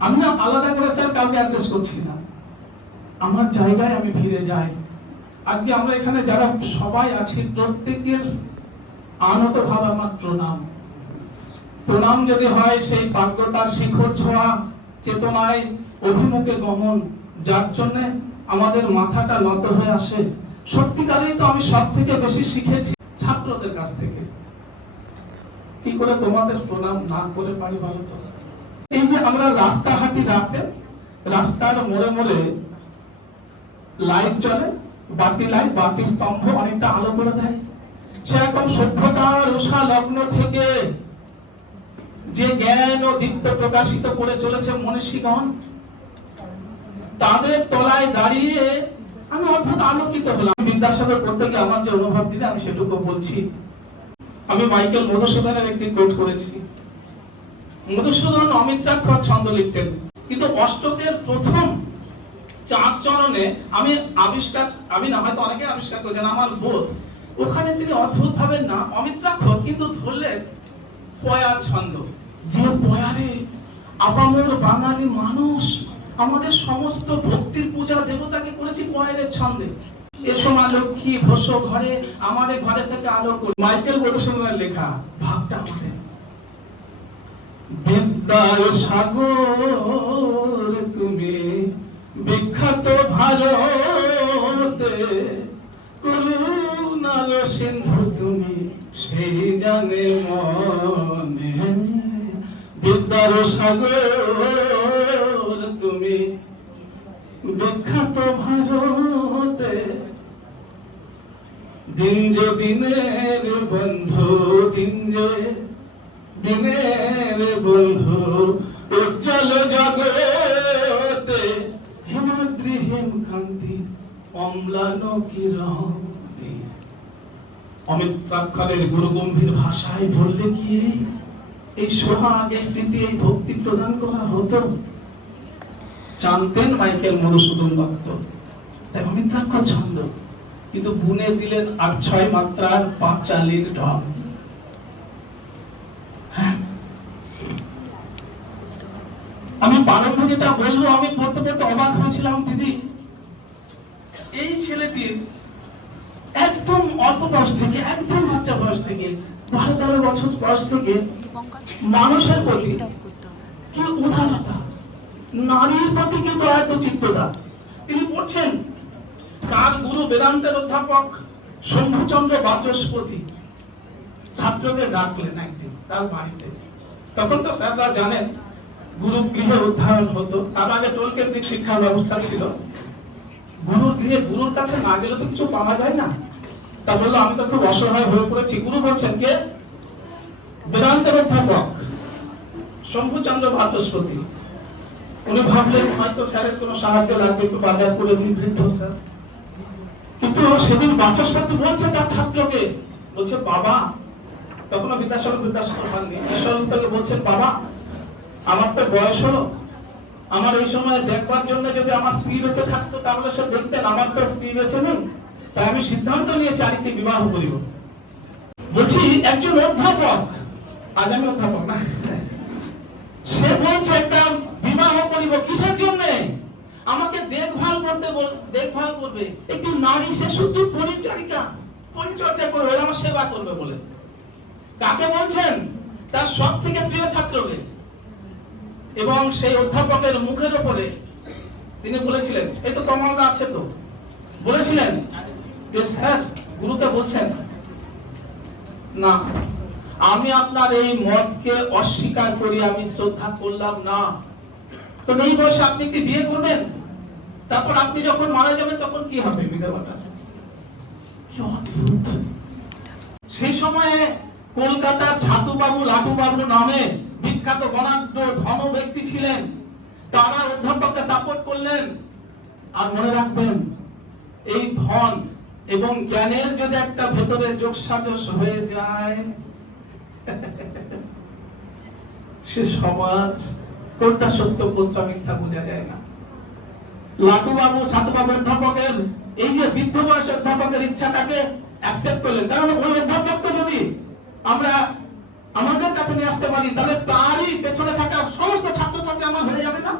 আমি না আলাদা করে স্যার কাউকে অ্যাড্রেস করছি না। আমার জায়গায় আমি ফিরে যাই। আজকে আমরা এখানে যারা সবাই আছি, প্রত্যেকের আনত ভাব আমার প্রণাম। প্রণাম যদি হয়, সেই পাগ্যতার শিখর ছোঁয়া, চেতনায়, অভিমুখে গমন, যার জন্য আমাদের মাথাটা নত হয়ে আসে। সত্যিকারেই তো আমি সব থেকে বেশি শিখেছি ছাত্রদের কাছ থেকে। কি করে তোমাদের প্রণাম না করে পারি ভালো তো? এই যে আমরা রাস্তা হাঁটি রাতে, রাস্তার মোড়ে মোড়ে লাইট জ্বলে, বাতি লাইট বাতি স্তম্ভ অনেকটা আলো করে দেয়। সেরকম সভ্যতার উষা লগ্ন থেকে যে জ্ঞান ও দীপ্ত প্রকাশিত করে চলেছে মনীষীগণ, তাদের তলায় দাঁড়িয়ে আমি অদ্ভুত আলোকিত হলাম। বিদ্যাসাগর গিয়ে আমার যে অনুভব দিলে আমি সেটুকু বলছি। আমি মাইকেল মধুসূদনের একটি কোট করেছি। মধুসূদন অমিত্রাক্ষর ছন্দ লিখতেন? কিন্তু অষ্টকের প্রথম চার চরণে আমি আবিষ্কার, আমি না, হয়তো অনেকে আবিষ্কার করেছেন, আমার বোধ, ওখানে তিনি অদ্ভুত ভাবে না অমিত্রাক্ষর কিন্তু ধরলেন পয়ার ছন্দ। যে পয়ারে আপামর বাঙালি মানুষ, আমাদের সমস্ত ভক্তির পূজা দেবতাকে করেছি পয়ারের ছন্দে। এসো মা লক্ষ্মী ঘরে, আমাদের ঘরে থেকে আলো করি। মাইকেল মধুসূদনের লেখা, ভাবটা আমাদের। বিদ্যার সাগর তুমি বিখ্যাত ভারতে। করুণার সিন্ধু তুমি সেই জানে মনে। বিদ্যার সাগর তুমি বিখ্যাত ভারতে। দিন যে দিনের বন্ধু, দিন যে দিনের বন্ধু, উজ্জ্বল জগতে হেমাদ্রি হেমকান্তি অম্লান কিরণ। অমিত্রাক্ষরের গুরু গম্ভীর ভাষায় বললে কি এই? সোহাগের প্রীতি, এই ভক্তি প্রদান করা হতো? জানতেন মাইকেল মধুসূদন দত্ত। তাই অমিত্রাক্ষর ছন্দ কিন্তু বুনে দিলেন আর ছয় মাত্রার পাঁচালির ঢং। আমি প্রারম্ভে যেটা বলব আমি পড়তে পড়তে অবাক হয়েছিলাম, দিদি। এই ছেলেটির একদম অল্প বয়স থেকে, একদম বাচ্চা বয়স থেকে, বারো তেরো বছর বয়স থেকে মানুষের প্রতি কি উদারতা, নারীর প্রতি কি দয়াত চিত্ততা। তিনি পড়ছেন তার গুরু বেদান্তের অধ্যাপক শম্ভুচন্দ্র বাচস্পতি। ছাত্রদের ডাকলেন একদিন, তার বাড়িতে। তখন তো স্যাররা জানেন গুরু গৃহে অধ্যয়ন হতো। তার আগে টোল কেন্দ্রিক শিক্ষা ব্যবস্থা ছিল। গুরুর গৃহে গুরুর কাছে না গেলে তো কিছু পাওয়া যায় না। তা বলল, আমি তো খুব অসহায় হয়ে পড়েছি। গুরু বলছেন কে? বেদান্তের অধ্যাপক শম্ভুচন্দ্র বাচস্পতি। উনি ভাবলেন, হয়তো স্যারের কোনো সাহায্য লাগবে, একটু বাজার করে দিন বৃদ্ধ স্যার। কিন্তু সেদিন বাচস্পতি বলছে তার ছাত্রকে, বলছে, বাবা তখনও বিদ্যাসাগর বিদ্যাসাগর হননি। ঈশ্বরকে বলছেন, বাবা, আমার তো বয়স হলো। আমার এই সময় দেখবার জন্য যদি আমার স্ত্রী বেঁচে থাকতো, তাহলে সে দেখতেন আমার তো স্ত্রী বেঁচে নেই। তাই আমি সিদ্ধান্ত নিয়েছি আরেকটি বিবাহ করিব। বলছি, একজন অধ্যাপক। আজ আমি অধ্যাপক না। সে বলছে, একটা বিবাহ করিব কিসের জন্য? আমাকে দেখভাল করতে বল, দেখভাল করবে। একটি নারী, সে শুধু পরিচারিকা, পরিচর্যা করবে আমার সেবা করবে বলে। কাকে বলছেন? তার সব থেকে প্রিয় ছাত্রকে। এবং সেই অধ্যাপকের মুখের উপরে তিনি বলেছিলেন এই তো তমালদা আছে তো। বলেছিলেন যে, স্যার গুরুকে বলছেন না। আমি আপনার এই মতকে অস্বীকার করি, আমি শ্রদ্ধা করলাম না। তো এই বয়সে আপনি কি বিয়ে করবেন? তারপর আপনি যখন মারা যাবেন, তখন কি হবে? বিধবাটা সেই সময়ে কলকাতা ছাতুবাবু লাটুবাবু নামে বিখ্যাত বনাঢ্য ধন ব্যক্তি ছিলেন। তারা অধ্যাপককে সাপোর্ট করলেন। আর মনে রাখবেন, এই ধন এবং জ্ঞানের যদি একটা ভেতরে যোগ সাজস হয়ে যায়, সে সমাজ কোনটা সত্য কোনটা মিথ্যা বোঝা যায় না। লাটু বাবু ছাতু বাবু অধ্যাপকের, এই যে বৃদ্ধ বয়স অধ্যাপকের ইচ্ছাটাকে অ্যাকসেপ্ট করলেন। কারণ ওই অধ্যাপককে যদি আমরা আমাদের কাছে নিয়ে আসতে পারি, তাহলে তারই পেছনে থাকা সমস্ত ছাত্রছাত্রী আমার হয়ে যাবে না?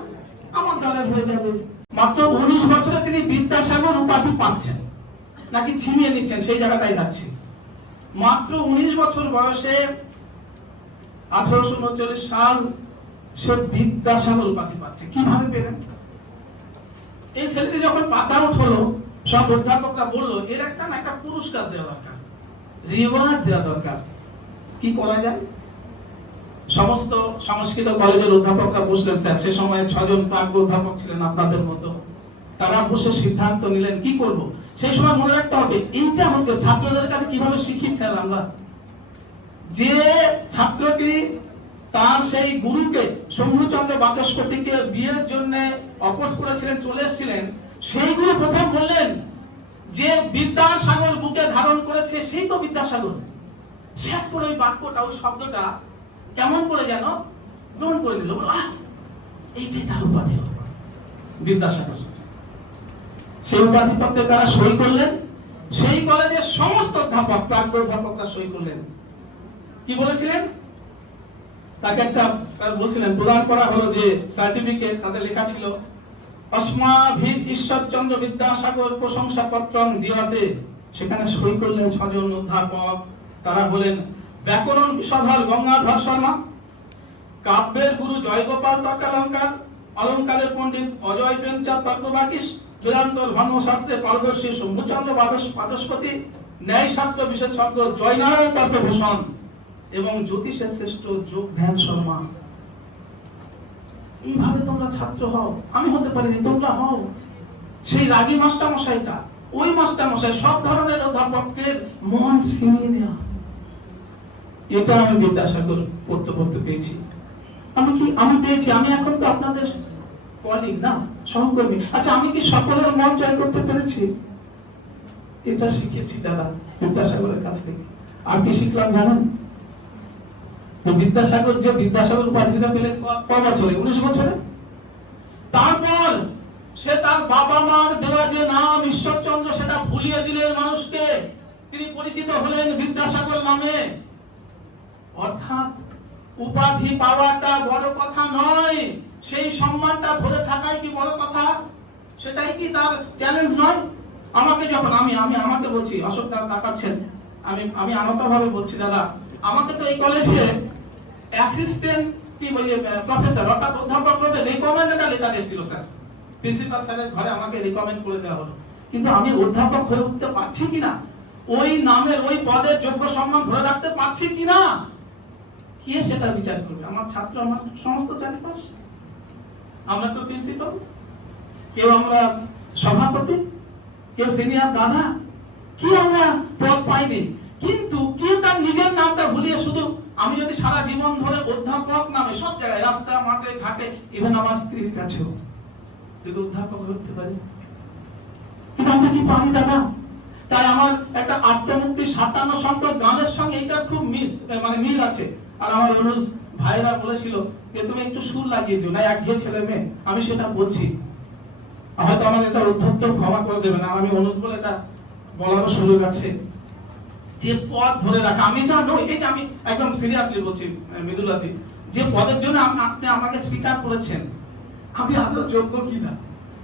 অকালের হয়ে যাবে। মাত্র উনিশ বছরে তিনি বিদ্যাসাগর উপাধি পাচ্ছেন, নাকি ছিনিয়ে নিচ্ছেন, সেই জায়গাটাই যাচ্ছে। মাত্র উনিশ বছর বয়সে আঠারোশো উনচল্লিশ সাল সে বিদ্যাসাগর উপাধি পাচ্ছে। কীভাবে পেলেন? এই ছেলেটি যখন পাস আউট হলো, সব অধ্যাপকরা বলল, এর একটা না, একটা পুরস্কার দেওয়া দরকার। রিওয়ার্ড দেওয়া দরকার। কি করা যায়? সমস্ত সংস্কৃত কলেজের অধ্যাপকরা বসলেন, স্যার, সে সময় ছজন প্রাজ্ঞ অধ্যাপক ছিলেন আপনাদের মতো। তারা বসে সিদ্ধান্ত নিলেন, কি করব? সেই সময় মনে রাখতে হবে, এইটা হচ্ছে ছাত্রদের কাছে কীভাবে শিখি স্যার, আমরা? যে ছাত্রটি তার সেই গুরুকে শম্ভুচন্দ্র বাচস্পতিকে বিয়ের জন্য অপোজ করেছিলেন, চলে এসেছিলেন সেই গুরু প্রথম বললেন যে বিদ্যাসাগর বুকে ধারণ করেছে, সেই তো বিদ্যাসাগর। শ্যাট করে ওই বাক্যটা, ওই শব্দটা কেমন করে যেন গ্রহণ করে নিল। আহ, এইটাই তার উপাধি। হলো। বিদ্যাসাগর, সেই উপাধি পত্রে তারা সই করলেন। সেই কলেজের সমস্ত অধ্যাপক, প্রাজ্ঞ অধ্যাপকরা সই করলেন। কি বলেছিলেন? তাকে একটা স্যার বলছিলেন, প্রদান করা হলো যে সার্টিফিকেট তাতে লেখা ছিল অস্মাভিত ঈশ্বরচন্দ্র বিদ্যাসাগর প্রশংসা পত্র দিওয়াতে সেখানে সই করলেন ছজন অধ্যাপক। তারা হলেন ব্যাকরণ বিষধর গঙ্গাধর শর্মা, কাব্যের গুরু জয়গোপাল তর্কালঙ্কার, অলঙ্কারের পণ্ডিত অজয় প্রেমচাঁদ তর্কবাকিস বেদান্তর ধর্মশাস্ত্রে পারদর্শী শম্ভুচন্দ্র বাদস- বাচস্পতি ন্যায় শাস্ত্র বিশেষজ্ঞ জয়নারায়ণ তর্কভূষণ এবং জ্যোতিষে শ্রেষ্ঠ যোগ ধ্যান শর্মা। এইভাবে তোমরা ছাত্র হও, আমি হতে পারিনি, তোমরা হও। সেই রাগী মাস্টার মশাইটা ওই মাস্টার মশাই সব ধরনের অধ্যাপকের মন ছিনিয়ে নেওয়া এটা আমি বিদ্যাসাগর পড়তে পড়তে পেয়েছি। আমি কি আমি পেয়েছি। আমি এখন তো আপনাদের কলিগ না, সহকর্মী। আচ্ছা আমি কি সকলের মন জয় করতে পেরেছি? এটা শিখেছি, দাদা, বিদ্যাসাগরের কাছ থেকে। আর কি শিখলাম জানেন? তো বিদ্যাসাগর যে বিদ্যাসাগর উপাধিটা পেলেন ক বছরে? উনিশ বছরে? তারপর সে তার বাবা মার দেওয়া যে নাম ঈশ্বরচন্দ্র, সেটা ভুলিয়ে দিলেন মানুষকে। তিনি পরিচিত হলেন বিদ্যাসাগর নামে। অর্থাৎ উপাধি পাওয়াটা বড় কথা নয়, সেই সম্মানটা ধরে থাকাই কি বড় কথা? সেটাই কি তার চ্যালেঞ্জ নয়? আমাকে যখন, আমি আমি আমাকে বলছি, অশোক দাদা তাকাচ্ছেন, আমি আমি আনতভাবে বলছি, দাদা, আমাকে তো এই কলেজে অ্যাসিস্ট্যান্ট কি বলি প্রফেসর অর্থাৎ অধ্যাপক রূপে রিকমেন্ড একটা লেটার এসেছিল, স্যার। প্রিন্সিপাল স্যারের ঘরে আমাকে রিকমেন্ড করে দেওয়া হলো। কিন্তু আমি অধ্যাপক হয়ে উঠতে পারছি কিনা? ওই নামের ওই পদের যোগ্য সম্মান ধরে রাখতে পারছি কিনা? কে সেটা বিচার করবে? আমার ছাত্র, আমার সমস্ত চারিপাশ? আমরা তো প্রিন্সিপাল কেউ আমরা সভাপতি? কেউ সিনিয়র দাদা? কি আমরা পদ পাইনি? কিন্তু তার নিজের নামটা ভুলিয়ে শুধু আমি যদি সারা জীবন ধরে অধ্যাপক নামে সব জায়গায়, রাস্তা, মাঠে, ঘাটে ইভেন আমার স্ত্রীর কাছেও যদি অধ্যাপক হতে পারি? কিন্তু আমরা কি পারি দাদা? তাই আমার একটা আত্মমুক্তি সাতান্ন সংখ্যক গানের সঙ্গে এটা খুব মিস মানে মিল আছে। আর আমার অনুজ ভাইরা বলেছিল যে, তুমি একটু সুর লাগিয়ে দিও, না, একঘেয়ে ছেলে মেয়ে, আমি সেটা বলছি। হয়তো আমার এটা অধ্যত্ত ক্ষমা করে দেবেন আর আমি অনুজ বলে এটা বলারও সুযোগ আছে। যে পদ ধরে রাখা, আমি নই এই যে আমি একদম সিরিয়াসলি বলছি মৃদুলাদি, যে পদের জন্য আপনি আমাকে স্বীকার করেছেন, আমি আদৌ যোগ্য কিনা?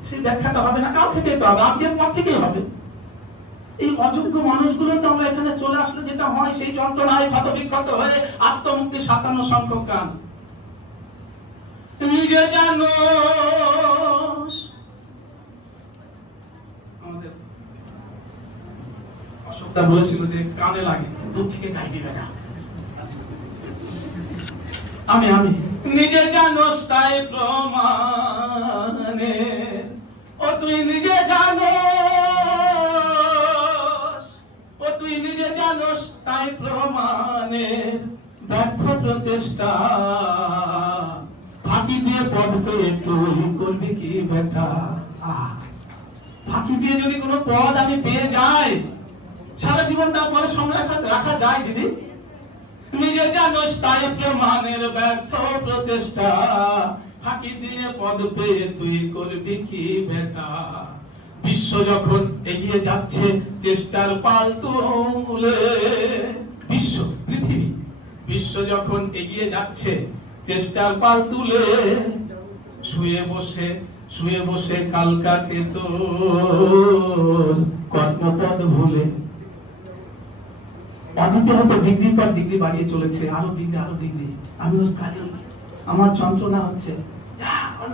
সেই ব্যাখ্যাটা হবে না। কাল থেকেই তো হবে, আজকের পর থেকেই হবে। এই অযোগ্য মানুষগুলো তো আমরা এখানে চলে আসলে যেটা হয়, সেই যন্ত্রণায় ক্ষত বিক্ষত হয়ে আত্মমুক্তি সাতান্ন সংখ্যক গান। নিজে জানো অশোকদা বলেছিল যে কানে লাগে দূর থেকে গাইবি বেটা আমি আমি। নিজে জানোস তাই প্রমাণে ও তুই নিজে জানোস। তুই নিজে জানোস তাই প্রমাণে ব্যর্থ প্রচেষ্টা। ফাঁকি দিয়ে পদ পেয়ে করবি কি আহ, ফাঁকি দিয়ে যদি কোনো পদ আমি পেয়ে যাই, সারা জীবন তারপরে সময় রাখা রাখা যায় দিদি। নিজে জানোস তাই প্রমাণের ব্যর্থ প্রচেষ্টা। ফাঁকি দিয়ে পদ পেয়ে তুই করবি কি বেটা বিশ্ব যখন এগিয়ে যাচ্ছে, চেষ্টার পাল তুলে বিশ্ব, পৃথিবী, বিশ্ব যখন এগিয়ে যাচ্ছে, চেষ্টার পাল তুলে শুয়ে বসে শুয়ে বসে কাল কাটে তো কর্মপদ ভুলে। অদিতে হয়তো ডিগ্রি পর ডিগ্রি বাড়িয়ে চলেছে, আরও ডিগ্রি আরও ডিগ্রি। আমি ওর কালি আমার যন্ত্রণা হচ্ছে।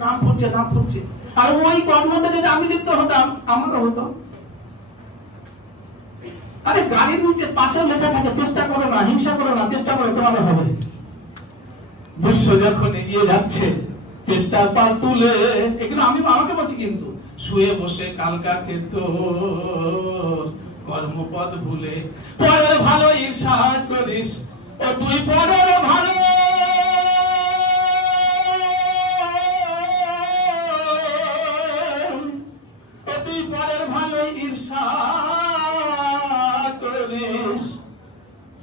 নাম পড়ছে নাম পড়ছে। আর ওই যদি আমি লিপ্ত হতাম, আমারও হতো। আরে গাড়ির নিচে পাশেও লেখা থাকে, চেষ্টা করো না, হিংসা করো না, চেষ্টা করো তোমার হবে। বিশ্ব যখন এগিয়ে যাচ্ছে চেষ্টার পা তুলে, এগুলো আমি আমাকে বলছি কিন্তু, শুয়ে বসে কালকা কাটে তো কর্মপদ ভুলে। পরের ভালো ঈর্ষা করিস, ও তুই পরের ভালো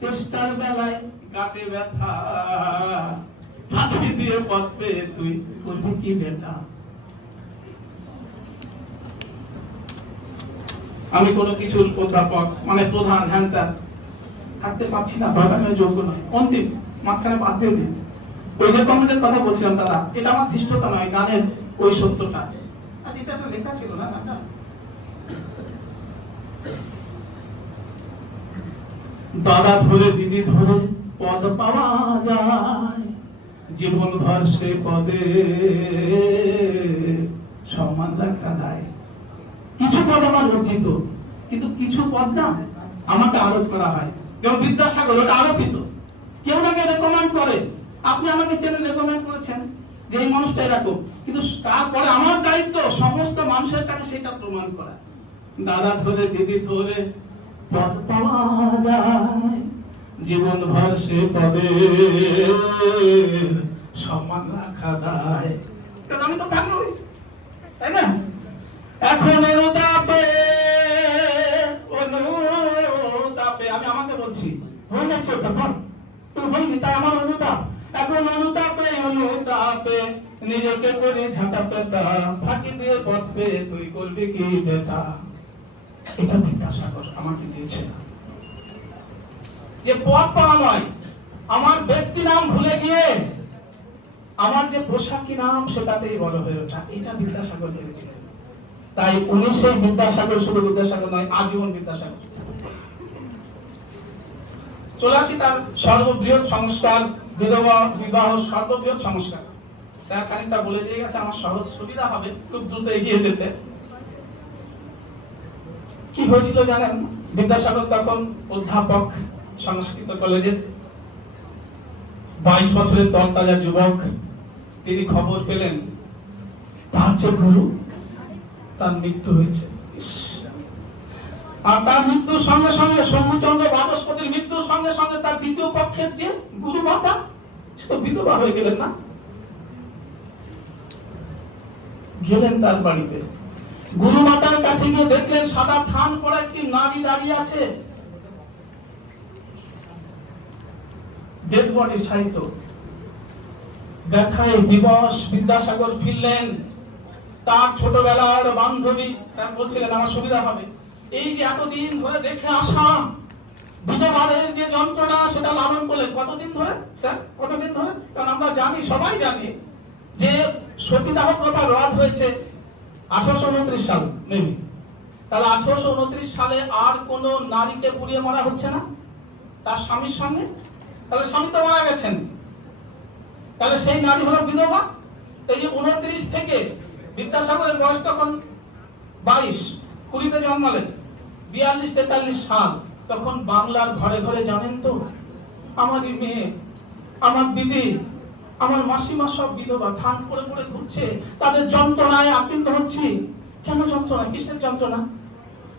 চেষ্টার বেলায় কাটে ব্যথা। হাতি দিয়ে পথ পেয়ে তুই করবি কি বেটা? আমি কোনো কিছুর অধ্যাপক মানে প্রধান হ্যান থাকতে পারছি না যোগ্য নয়। অন্তিম, মাঝখানে বাদ দিয়ে দিন ওই যে কমেন্টের কথা বলছিলাম, দাদা, এটা আমার ধৃষ্টতা নয়, গানের ওই সত্যটা আর এটা একটা লেখা ছিল না দাদা ধরে, দিদি ধরে পদ পাওয়া যায়। জীবন ভর সে পদে। সম্মান রাখা দেয় কিছু পদ আমার রচিত, কিন্তু কিছু পদ না আমাকে আরোপ করা হয়। যেমন বিদ্যাসাগর, ওটা আরোপিত। কেউ না কেউ রেকমেন্ড করে। আপনি আমাকে চেনে রেকমেন্ড করেছেন যে এই মানুষটা এরকম। কিন্তু তারপরে আমার দায়িত্ব সমস্ত মানুষের কাছে সেটা প্রমাণ করা। দাদা ধরে, দিদি ধরে জীবন ভর সে পদে সম্মান রাখা দায়। আমি তো থাকবোই তাই না? এখন অনুতাপে অনুতাপে, আমি আমাকে বলছি, হয়ে গেছে বল। তুই হয়নি, তাই আমার অনুতাপ। এখন অনুতাপে অনুতাপে, নিজেকে করে ঝাঁটা পেতা ফাঁকি দিয়ে পথ তুই করবি কি বেটা? এটা বিদ্যাসাগর আমাকে দিয়েছে? যে পথ পাওয়া নয়, আমার ব্যক্তি নাম ভুলে গিয়ে আমার যে পোশাকি নাম সেটাতেই বড় হয়ে ওঠা, এটা বিদ্যাসাগর ভেবেছিলেন। তাই উনি সেই বিদ্যাসাগর, শুধু বিদ্যাসাগর নয়, আজীবন বিদ্যাসাগর। চলে আসি তার সর্ববৃহৎ সংস্কার, বিধবা, বিবাহ, সর্ববৃহৎ সংস্কার। তার খানিকটা বলে দিয়ে গেছে, আমার সহজ সুবিধা হবে, খুব দ্রুত এগিয়ে যেতে। কি হয়েছিল জানেন? বিদ্যাসাগর তখন অধ্যাপক সংস্কৃত কলেজে বাইশ বছরের তরতাজা যুবক, তিনি খবর পেলেন, তার যে গুরু, তার মৃত্যু হয়েছে। আর তার মৃত্যুর সঙ্গে সঙ্গে শম্ভুচন্দ্র বাচস্পতির মৃত্যুর সঙ্গে সঙ্গে তার দ্বিতীয় পক্ষের যে গুরু মাতা সে তো বিধবা হয়ে গেলেন না। গেলেন তার বাড়িতে। গুরু মাতার কাছে গিয়ে দেখলেন সাদা থান পরা একটি নারী দাঁড়িয়ে আছে। সাহিত্য। ব্যথায় দিবস বিদ্যাসাগর ফিরলেন। তার ছোটবেলার বান্ধবী তার বলছিলেন, আমার সুবিধা হবে। এই যে এতদিন ধরে দেখে আসা বিধবাদের যে যন্ত্রণা, সেটা লালন করলেন। কতদিন ধরে? স্যার, কতদিন ধরে? কারণ আমরা জানি, সবাই জানি যে সতীদাহ প্রথা রদ হয়েছে। আঠারোশো উনত্রিশ সাল মেবি তাহলে আঠারোশো উনত্রিশ সালে আর কোন নারীকে পুড়িয়ে মারা হচ্ছে না? তার স্বামীর সঙ্গে তাহলে স্বামী তো মারা গেছেন। তাহলে সেই নারী হলো বিধবা? এই যে উনত্রিশ থেকে বিদ্যাসাগরের বয়স তখন বাইশ, কুড়িতে জন্মালেন বিয়াল্লিশ, তেতাল্লিশ সাল, তখন বাংলার ঘরে ঘরে জানেন তো, আমারই মেয়ে, আমার দিদি আমার মাসিমা সব বিধবা ধান করে করে ঘুরছে, তাদের যন্ত্রণায় আক্রান্ত হচ্ছি। কেন যন্ত্রণা? কিসের যন্ত্রণা?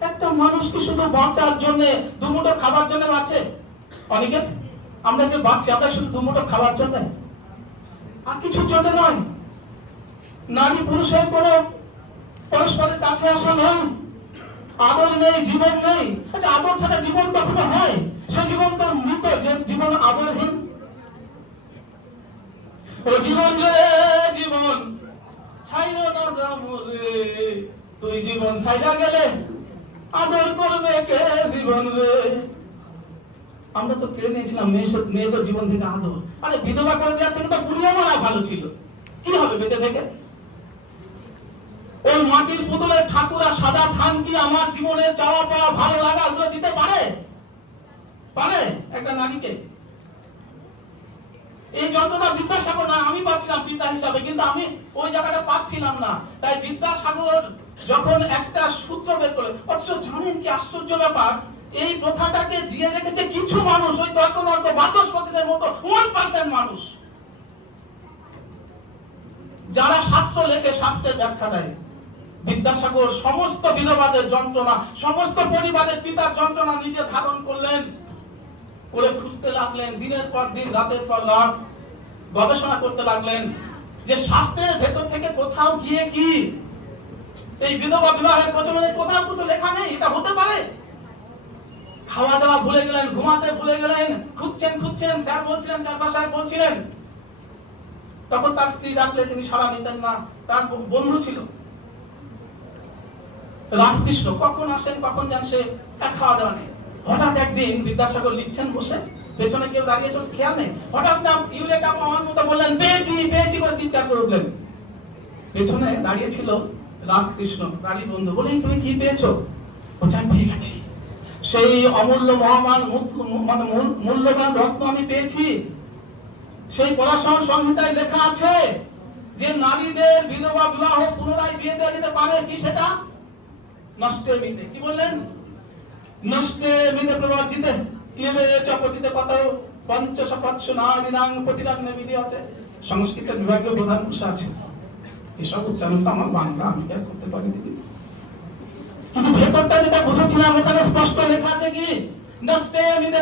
একটা মানুষ কি শুধু বাঁচার জন্য দুমুঠো খাবার জন্য বাঁচে। অনেকে আমরা যে বাঁচছি আমরা শুধু দুমুঠো খাবার জন্য। আর কিছুর জন্য নয়। নারী পুরুষের কোনো পরস্পরের কাছে আসা নয় আদর নেই, জীবন নেই। আচ্ছা আদর ছাড়া জীবন কখনো হয়? সে জীবন তো মৃত, যে জীবন আদরহীন। জীবন রে, জীবন। ছাইরো না জামুরে তুই জীবন ছাইরা গেলে আদর করবে কে জীবন রে? আমরা তো কেড়ে নিয়েছিলাম, মেয়ে মেয়েদের জীবন থেকে আদর। আরে বিধবা করে দেওয়ার থেকে তো পুড়িয়ে মারা ভালো ছিল। কি হবে বেঁচে থেকে? ওই মাটির পুতুলের ঠাকুরা সাদা ধান কি আমার জীবনের চাওয়া পাওয়া ভালো লাগা ওগুলো দিতে পারে? পারে? একটা নারীকে? এই যন্ত্রণা বিদ্যাসাগর না, আমি পাচ্ছিলাম পিতা হিসাবে, কিন্তু আমি ওই জায়গাটা পাচ্ছিলাম না। তাই বিদ্যাসাগর যখন একটা সূত্র বের করে অথচ জানেন কি আশ্চর্য ব্যাপার? এই প্রথাটাকে জিয়ে রেখেছে কিছু মানুষ, ওই তর্ক নর্ক বাচস্পতিদের মতো ওয়ান পার্সেন্ট মানুষ। যারা শাস্ত্র লেখে, শাস্ত্রের ব্যাখ্যা দেয়। বিদ্যাসাগর সমস্ত বিধবাদের যন্ত্রণা, সমস্ত পরিবারের পিতার যন্ত্রণা নিজে ধারণ করলেন। করে খুঁজতে লাগলেন, দিনের পর দিন, রাতের পর রাত গবেষণা করতে লাগলেন যে শাস্ত্রের ভেতর থেকে কোথাও গিয়ে কি? এই বিধবা বিবাহের প্রচলনে কোথাও কিছু লেখা নেই, এটা হতে পারে? খাওয়া দাওয়া ভুলে গেলেন, ঘুমাতে ভুলে গেলেন, খুঁজছেন খুঁজছেন, স্যার বলছিলেন কারবা সাহেব বলছিলেন। তখন তার স্ত্রী ডাকলে, তিনি সাড়া নিতেন না, তার বন্ধু ছিল। রাজকৃষ্ণ কখন আসেন, কখন যান সে? খাওয়া দাওয়া নেই। হঠাৎ একদিন বিদ্যাসাগর লিখছেন বসে, পেছনে কেউ দাঁড়িয়ে চল খেয়াল নেই। হঠাৎ না ইউরেকা আমার মতো বললেন, পেয়েছি পেয়েছি বলে করে উঠলেন পেছনে দাঁড়িয়ে ছিল রামকৃষ্ণ তারই বন্ধু। বলেই তুমি কি পেয়েছ? বলছে, আমি পেয়ে গেছি। সেই অমূল্য মহামান মানে মূল- মূল্যবান রত্ন আমি পেয়েছি। সেই পরাশর সংহিতায় লেখা আছে, যে নারীদের বিধবা বিবাহ পুনরায় বিয়ে দেওয়া যেতে পারে কি সেটা নষ্টে মিতে। কি বললেন? নষ্টে মিতে প্রবর্জিতে ক্লেবে চপতিতে পাতাও পঞ্চশপৎস নারীনাং প্রতিরাং বিধিয়তে বিভাগীয় প্রধান ভাষা আছে এসব উচ্চারণ তো আমার বাংলা আমি আর করতে পারি দিদি কিন্তু ভেতরটা যেটা বুঝেছিলাম ওখানে স্পষ্ট লেখা আছে কি নষ্টে মিতে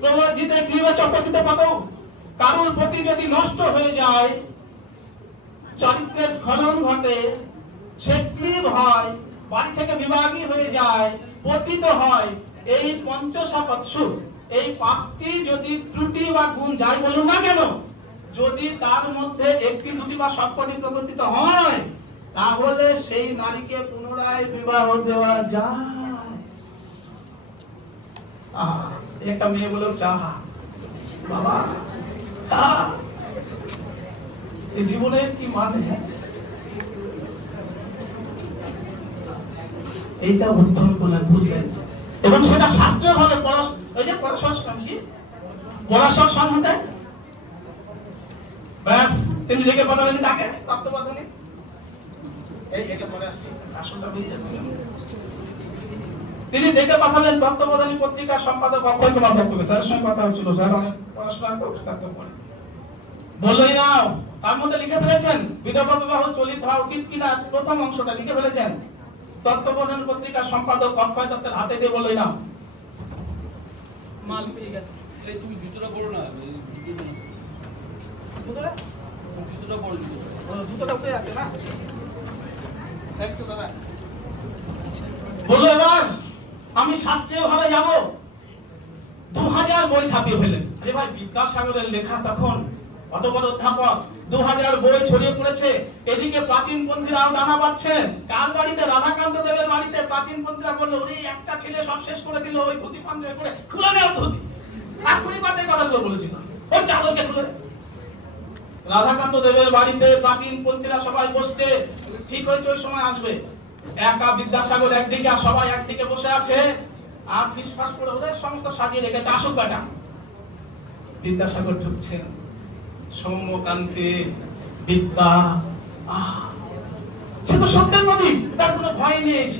প্রবর্জিতে ক্লেবে চপতিতে পাতাও প্রতি যদি নষ্ট হয়ে যায় চরিত্রের স্খলন ঘটে সে ক্লিব হয় বাড়ি থেকে বিভাগী হয়ে যায় পতিত হয়, এই পঞ্চসাপৎসু এই পাঁচটি যদি ত্রুটি বা গুণ যাই বলুন না কেন? যদি তার মধ্যে একটি দুটি বা সবকটি প্রকটিত হয়, তাহলে সেই নারীকে পুনরায় বিবাহ দেওয়া যায়। একটা মেয়ে বলেও চাহা বাবা জীবনের কি মানে? এইটা উত্তর করলেন, বুঝলেন এবং সেটা শাস্ত্রীয় ভাবে ওই যে পড়াশোনা কি? পড়াশোনা ব্যাস, তিনি পাঠালেন তাকে তিনি দেখে পাঠালেন তত্ত্ববোধনী পত্রিকা সম্পাদক অক্ষয় কুমার কথা হচ্ছিল, স্যার পড়াশোনা করে পড়ে। না তার মধ্যে লিখে ফেলেছেন, বিধবা বিবাহ চলিত হওয়া উচিত কিনা, প্রথম অংশটা লিখে ফেলেছেন। তত্ত্ববোধন পত্রিকার সম্পাদক অক্ষয় দত্তের হাতে দিয়ে না মাল পেয়ে গেছে। তুমি জুতোটা না জুতোটা জুতোটা? জুতোটা একটু দাঁড়া এবার আমি শাস্ত্রীয় ভাবে যাব। দু হাজার বই ছাপিয়ে ফেলেন। আরে ভাই বিদ্যাসাগরের লেখা তখন অত বড় অধ্যাপক? দু হাজার বই ছড়িয়ে পড়েছে। এদিকে প্রাচীন পন্থীরাও দানা পাচ্ছেন। কার বাড়িতে? রাধাকান্ত দেবের বাড়িতে। প্রাচীন পন্থীরা বলল ওরে একটা ছেলে সব শেষ করে দিল ওই ধুতি পাঞ্জাবি করে খুলে নেওয়া ধুতি। এক্ষুনি পাল্টে কথাগুলো বলেছিল। ওই চাদরকে খুলে। রাধাকান্ত দেবের বাড়িতে প্রাচীন পন্থীরা সবাই বসছে। ঠিক হয়েছে, ওই সময় আসবে। একা বিদ্যাসাগর একদিকে আর সবাই একদিকে বসে আছে। আর ফিসফাস করে ওদের সমস্ত সাজিয়ে রেখেছে আসুক বেটা বিদ্যাসাগর ঢুকছেন। সৌম্যকান্তি বিদ্যা সে তো সত্যের প্রদীপ, তার কোনো ভয় নেই।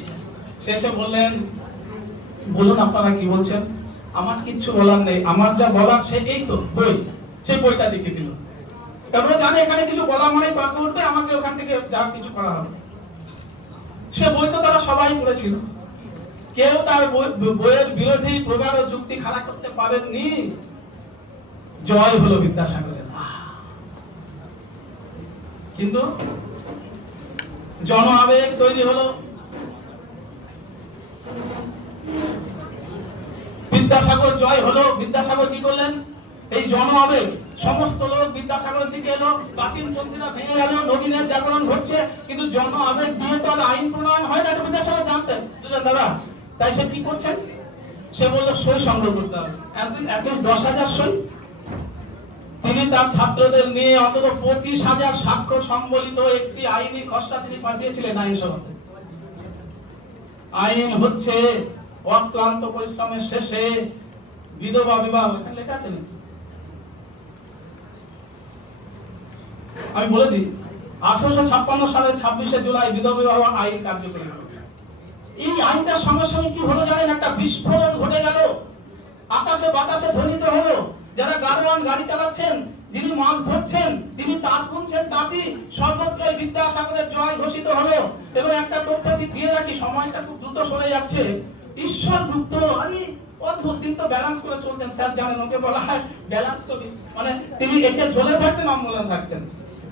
শেষে বললেন, বলুন আপনারা কি বলছেন? আমার কিচ্ছু বলার নেই, আমার যা বলার সে এই তো, বই সেই বইটা দেখে দিল। তারপরে জানে এখানে কিছু বলা মানে পাক উঠবে আমাকে ওখান থেকে যা কিছু করা হবে। সে বই তো তারা সবাই পড়েছিল। কেউ তার বই- বইয়ের বিরোধী প্রগাঢ় যুক্তি খাড়া করতে পারেননি। জয় হলো বিদ্যাসাগরের! কিন্তু জন আবেগ তৈরি হলো। বিদ্যাসাগর জয় হলো। বিদ্যাসাগর কি করলেন? এই জন আবেগ সমস্ত লোক বিদ্যাসাগরের দিকে এলো। প্রাচীন পন্থীরা ভেঙে গেল, নবীনের জাগরণ ঘটছে। কিন্তু জন আবেগ দিয়ে তো আর আইন প্রণয়ন হয় না বিদ্যাসাগর জানতেন। বুঝলেন দাদা, তাই সে কি করছেন? সে বলল, সই সংগ্রহ করতে হবে। অ্যাটলিস্ট দশ হাজার সই তিনি তার ছাত্রদের নিয়ে অন্তত পঁচিশ হাজার সাক্ষ্য সম্বলিত একটি আইনি খসড়া তিনি পাঠিয়েছিলেন আইন সভাতে। আইন হচ্ছে অক্লান্ত পরিশ্রমের শেষে বিধবা বিবাহ, এখানে লেখা আছে আমি বলে দিই, আঠারোশো ছাপ্পান্ন সালের ছাব্বিশে জুলাই বিধবা বিবাহ আইন কার্যকরী। এই আইনটার সঙ্গে সঙ্গে কি হলো জানেন? একটা বিস্ফোরণ ঘটে গেল। আকাশে বাতাসে ধ্বনিত হলো। যারা গাড়োয়ান গাড়ি চালাচ্ছেন, যিনি মাছ ধরছেন, যিনি তাঁত বুনছেন তাঁতি, সর্বত্রই বিদ্যাসাগরের জয় ঘোষিত হলো। এবং একটা তথ্য দিয়ে রাখি, সময়টা খুব দ্রুত সরে যাচ্ছে। ঈশ্বর গুপ্ত, আরে, অদ্ভুত, দিন তো ব্যালেন্স করে চলতেন, স্যার জানেন, ওকে বলা হয় ব্যালেন্স কবি মানে তিনি একে ঝোলে থাকতেন অম্বলন থাকতেন।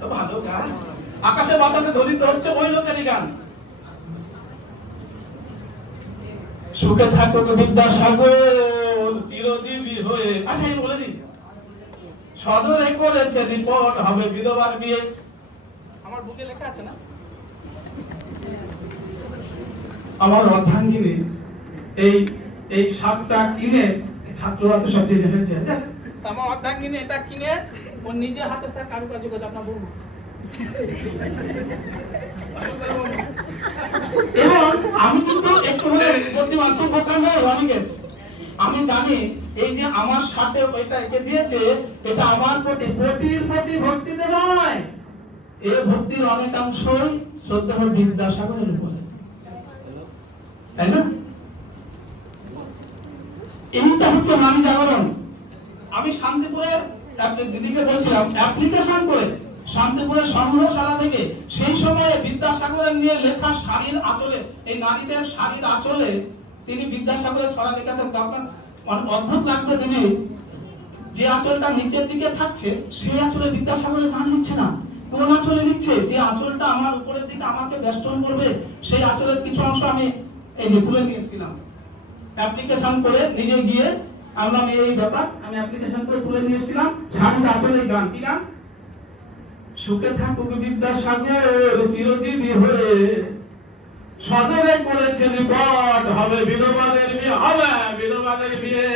তো আকাশে বাতাসে হচ্ছে ওই লোকেরই গান। সুখে থাকুক বিদ্যাসাগর, চিরজীবী হয়ে। আচ্ছা বলে দিই। সদরে করেছে হবে বিধবার বিয়ে। আমার বুকে লেখা আছে না? আমার অর্ধাঙ্গিনী, এই এই শাকটা কিনে ছাত্ররা তো সব ফেলছে। আমার অর্ধাঙ্গিনী এটা কিনে ও নিজে হাতে স্যার কারুকার্য করে, আপনার বলব এবং আমি কিন্তু একটু হলে বুদ্ধিমান নয় অনেকের আমি জানি এই যে আমার সাথে ওইটা একে দিয়েছে, এটা আমার প্রতি প্রতির প্রতি ভক্তিতে নয়। এ ভক্তির অনেকাংশই শ্রদ্ধা বিদ্যাসাগরের উপরে। তাই না? এইটা হচ্ছে নারী জাগরণ। আমি শান্তিপুরের আপনি দিদিকে বলছিলাম অ্যাপ্লিকেশন করে শান্তিপুরের সংগ্রহশালা থেকে সেই সময়ে বিদ্যাসাগরের নিয়ে লেখা শাড়ির আঁচলে, এই নারীদের শাড়ির তিনি বিদ্যাসাগরের ছড়া লেখাতে আপনার মানে অদ্ভুত লাগবে যে আঁচলটা নিচের দিকে থাকছে, সেই আঁচলে বিদ্যাসাগরের গান লিখছে না। কোন আঁচলে লিখছে, যে আঁচলটা আমার উপরের দিকে আমাকে বেষ্টন করবে, সেই আঁচলের কিছু অংশ আমি এই যে তুলে অ্যাপ্লিকেশন করে নিজে গিয়ে আমরা আমি এই ব্যাপার। আমি অ্যাপ্লিকেশন করে তুলে নিয়ে এসেছিলাম শাড়িটা আঁচলের গান কি গান? সুখে থাকুক বিদ্যাসাগর, চিরজীবী হয়ে। সদরে করেছে রিপোর্ট হবে বিধবাদের বিয়ে, হবে বিধবাদের বিয়ে।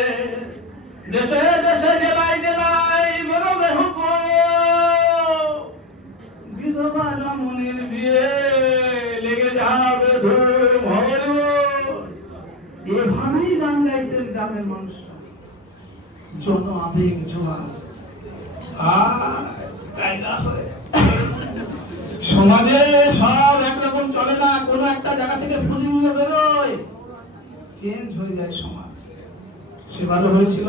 দেশে দেশে জেলায় জেলায় বেরোবে হুকুম। বিধবা রমণীর বিয়ে লেগে যাবে ধুম হবে। এভাবেই গান গাইতেন গ্রামের মানুষরা সব একরকম চলে না, কোনো একটা জায়গা থেকে বেরোয়। চেঞ্জ হয়ে যায় সমাজ। সে ভালো হয়েছিল,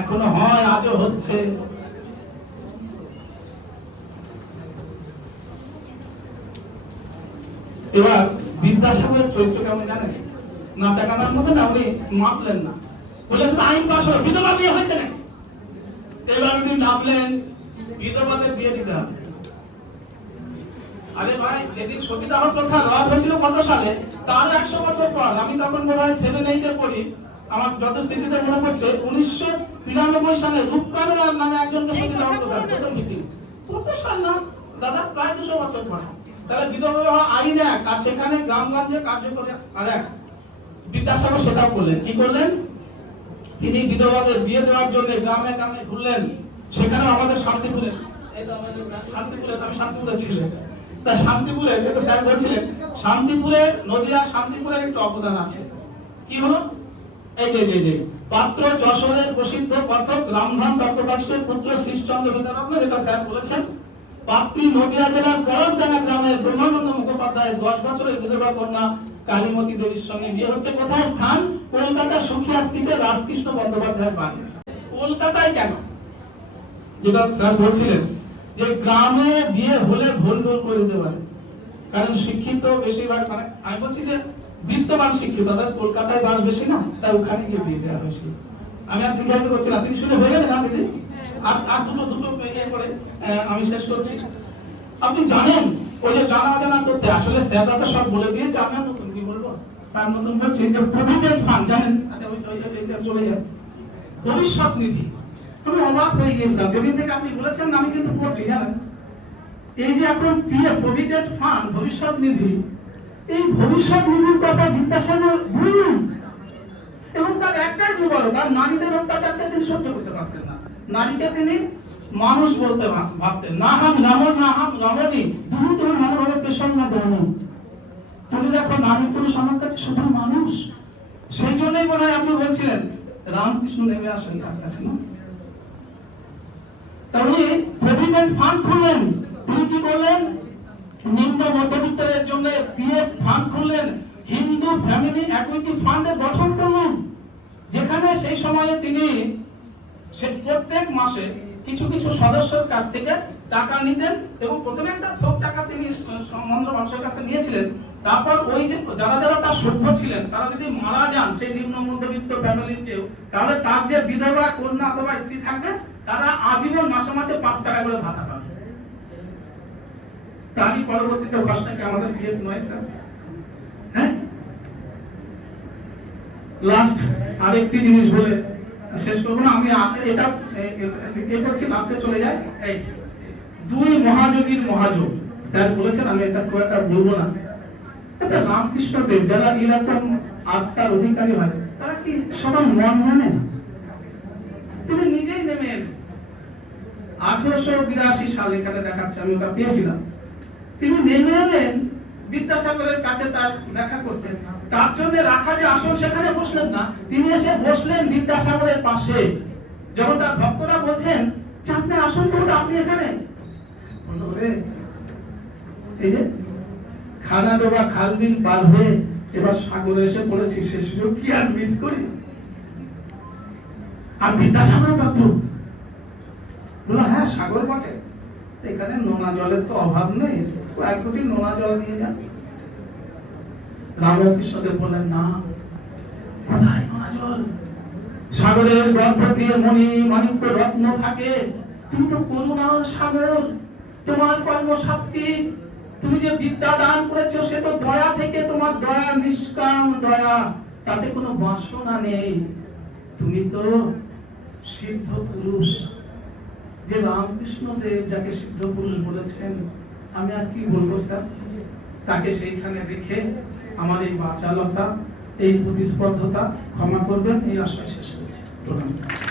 এখনও হয়, আজও হচ্ছে। এবার বিদ্যাসাগরের চরিত্র কেমন জানেন? নাচা গানার মতো না, উনি মাপলেন না। আইন পাস হলো বিধবা বিয়ে হয়েছে নাকি? এবার উনি নামলেন বিধবাদের বিয়ে দিতে হবে। আরে ভাই যেদিন প্রথা রদ হয়েছিল কত সালে? তার একশো বছর পর। আমি তখন মনে হয় সেভেন এইটে পড়ি। আমার যত স্মৃতিতে মনে পড়ছে উনিশশো নিরানব্বই সালে রূপকানু আর নামে একজনকে সতীদাহ প্রথা প্রথম মিটিং কত সাল না? দাদা প্রায় দুশো বছর পরে। তাহলে বিধবা বিবাহ আইন এক আর সেখানে গ্রামগঞ্জে কার্যকরী আর এক। বিদ্যাসাগর সেটাও করলেন। কি করলেন? তিনি বিধবাদের বিয়ে দেওয়ার জন্য গ্রামে গ্রামে ঘুরলেন। সেখানে আমাদের শান্তিপুরে শান্তিপুরে শান্তিপুরে শান্তিপুরে স্যার শান্তিপুরে, নদিয়া বলেছেন, পাত্রী নদিয়া জেলার করসডাঙ্গা গ্রামের ব্রহ্মানন্দ মুখোপাধ্যায় দশ বছরের বিধবা কন্যা কালীমতী দেবীর সঙ্গে বিয়ে হচ্ছে কোথায় স্থান? কলকাতা সুখিয়া স্ট্রিটে রাজকৃষ্ণ বন্দ্যোপাধ্যায়ের বাড়ি। কলকাতায় কেন? যেটা স্যার বলছিলেন যে গ্রামে বিয়ে হলে ভন্ডল করে দিতে পারে। কারণ শিক্ষিত বেশিরভাগ মানে আমি বলছি যে বিদ্যমান শিক্ষিত, তাদের কলকাতায় বাস বেশি না, তাই ওখানে গিয়ে বিয়ে দেওয়া হয়েছে। আমি আর দীঘাতে করছি না। তিনি শুনে হয়ে গেলেন না, দিদি? আর আর দুটো দুটো ইয়ে করে আমি শেষ করছি। আপনি জানেন, ওই যে জানা অজানা করতে আসলে স্যাররা তো সব বলে দিয়েছে আপনার বলব তার নতুন বলছি যে প্রভিডেন্ট ফান্ড জানেন? আচ্ছা চলে যান। ভবিষ্যৎ নিধি। তুমি অবাক হয়ে গিয়েছিলাম। যেদিন থেকে আপনি বলেছেন আমি কিন্তু পড়ছি জানেন? এই যে এখন পিএ প্রভিডেন্ট ফান্ড ভবিষ্যৎ নিধি এই ভবিষ্যৎ নিধির কথা বিদ্যাসাগর বললেন। এবং তার একটাই দুর্বল তার নারীদের অত্যাচারকে তিনি সহ্য করতে পারতেন না। নারীকে তিনি মানুষ বলতে ভাবতেন। না হাম রামন না হাম রমণী তুমি তুমি মনোভাবে পেশন না জানো দেখো পুরুষ আমার কাছে শুধু মানুষ? সেই জন্যই মনে হয় আপনি বলছিলেন, রামকৃষ্ণ নেমে আসেন তার কাছে, না? প্রভিডেন্ট ফান্ড খুললেন কি করলেন? নিম্ন জন্য পিএফ ফান্ড খুললেন, হিন্দু ফ্যামিলি অ্যাকুইটি ফান্ডে গঠন করলেন, যেখানে সেই সময়ে তিনি সে প্রত্যেক মাসে কিছু কিছু সদস্যের কাছ থেকে টাকা নিতেন এবং প্রথমে একটা টাকা তিনি সম্বন্ধ মানুষের কাছে নিয়েছিলেন তারপর ওই যে যারা যারা তার সভ্য ছিলেন, তারা যদি মারা যান, সেই নিম্ন মধ্যবিত্ত ফ্যামিলির কেউ, তাহলে তার যে বিধবা, কন্যা অথবা স্ত্রী থাকবে, তারা আজীবন মাসে মাসে পাঁচ টাকা করে ভাতা পাবে। তারই পরবর্তীতে ঘোষণাকে আমাদের বিয়ে নয়, স্যার? হ্যাঁ? লাস্ট আরেকটি জিনিস বলে শেষ করব না, আমি এটা এ- করছি লাস্টে চলে যাই। এই, দুই মহাযোগীর মহাযোগ। স্যার বলেছেন, আমি এটা খুব একটা বলব না। আচ্ছা যারা এরকম আত্মার অধিকারী হয়, তারা কি সবাই মন জানেন তিনি নিজেই আঠারোশো বিরাশি সাল এখানে দেখাচ্ছে, আমি ওটা পেয়েছিলাম। তিনি নেমে এলেন, বিদ্যাসাগরের কাছে তার দেখা করতেন তার জন্য রাখা যে আসন সেখানে বসলেন না, তিনি এসে বসলেন বিদ্যাসাগরের পাশে। যখন তার ভক্তরা বলছেন, যে আপনার আসন কোনটা? আপনি এখানে? এই যে খানা ডোবা খাল বিল পার হয়ে এবার সাগরে এসে পড়েছি, সে সুযোগ কি আর মিস করি? আর বিদ্যাসাগর তত্ত্ব হ্যাঁ সাগর বটে। এখানে নোনা জলের তো অভাব নেই। কয়েক কোটি নোনা জল যান বললেন, না, কোথায় নোনা জল? সাগরের দিয়ে মণি মাণিক্য রত্ন থাকে। তুমি তো করুণার সাগর। তোমার কর্ম তুমি যে বিদ্যা দান করেছ, সে তো দয়া থেকে তোমার দয়া, নিষ্কাম দয়া। তাতে কোনো বাসনা নেই। তুমি তো সিদ্ধ পুরুষ। যে রামকৃষ্ণ দেব যাকে সিদ্ধ পুরুষ বলেছেন, আমি আর কি বলব স্যার? তাকে সেইখানে রেখে আমার এই বাচালতা, এই প্রতিস্পর্ধতা ক্ষমা করবেন, এই আশা শেষ করেছি। প্রণাম